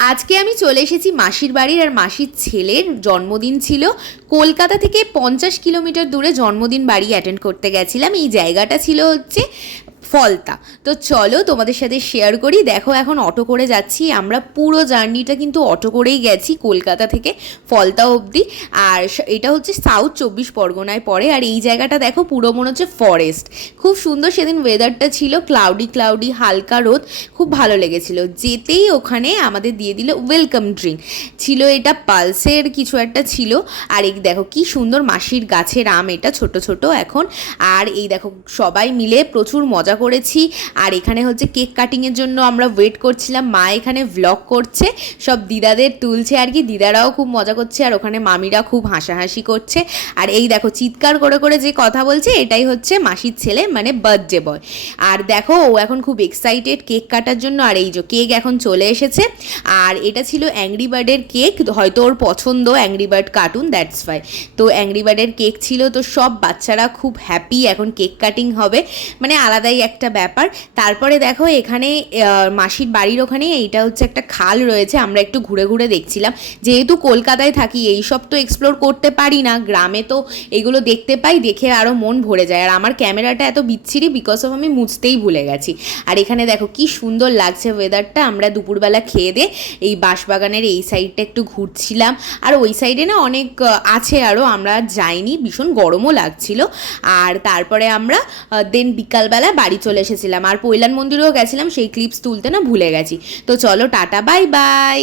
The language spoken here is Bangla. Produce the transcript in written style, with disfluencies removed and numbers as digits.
আজকে আমি চলে এসেছি মাসির বাড়ির, আর মাসির ছেলের জন্মদিন ছিল। কলকাতা থেকে 50 কিলোমিটার দূরে জন্মদিন বাড়ি অ্যাটেন্ড করতে গেছিলাম। এই জায়গাটা ছিল হচ্ছে ফলতা। তো চলো তোমাদের সাথে শেয়ার করি। দেখো এখন অটো করে যাচ্ছি আমরা, পুরো জার্নিটা কিন্তু অটো করেই গেছি কলকাতা থেকে ফলতা অবধি। আর এটা হচ্ছে সাউথ 24 পরগনায় পড়ে। আর এই জায়গাটা দেখো পুরো মনে হচ্ছে ফরেস্ট, খুব সুন্দর। সেদিন ওয়েদারটা ছিল ক্লাউডি ক্লাউডি, হালকা রোদ, খুব ভালো লেগেছিল। যেতেই ওখানে আমাদের দিয়ে দিল ওয়েলকাম ড্রিঙ্ক, ছিল এটা পালসের কিছু একটা ছিল। আর এই দেখো কি সুন্দর মাসির গাছের আম, এটা ছোট ছোট এখন। আর এই দেখো সবাই মিলে প্রচুর মজা করেছি। আর এখানে হচ্ছে কেক কাটিংয়ের জন্য আমরা ওয়েট করছিলাম। মা এখানে ভ্লগ করছে, সব দিদাদের তুলছে আর কি, দিদারাও খুব মজা করছে, আর ওখানে মামিরা খুব হাসাহাসি করছে। আর এই দেখো চিৎকার করে করে যে কথা বলছে, এটাই হচ্ছে মাসির ছেলে, মানে বার্থডে বয়। আর দেখো ও এখন খুব এক্সাইটেড কেক কাটার জন্য। আর এই যে কেক এখন চলে এসেছে। আর এটা ছিল অ্যাংরি বার্ডের কেক, হয়তো ওর পছন্দ angry bird cartoon, that's why. তো অ্যাংরি বার্ডের কেক ছিল। তো সব বাচ্চারা খুব হ্যাপি, এখন কেক কাটিং হবে, মানে আলাদাই একটা ব্যাপার। তারপরে দেখো এখানে মাসির বাড়ির ওখানে এইটা হচ্ছে একটা খাল রয়েছে, আমরা একটু ঘুরে ঘুরে দেখছিলাম। যেহেতু কলকাতায় থাকি এইসব তো এক্সপ্লোর করতে পারি না, গ্রামে তো এগুলো দেখতে পাই, দেখে আরও মন ভরে যায়। আর আমার ক্যামেরাটা এত বিচ্ছিরি বিকজ অফ আমি মুছতেই ভুলে গেছি। আর এখানে দেখো কি সুন্দর লাগছে ওয়েদারটা। আমরা দুপুরবেলা খেয়ে দিয়ে এই বাঁশবাগানের এই সাইডটা একটু ঘুরছিলাম। আর ওই সাইডে না অনেক আছে আরও, আমরা যাইনি, ভীষণ গরমও লাগছিল। আর তারপরে আমরা দেন বিকালবেলা বাড়ি চলে এসেছিলাম। আর পৈলান মন্দিরেও গেছিলাম, সেই ক্লিপস তুলতে না ভুলে গেছি। তো চলো টাটা, বাই বাই।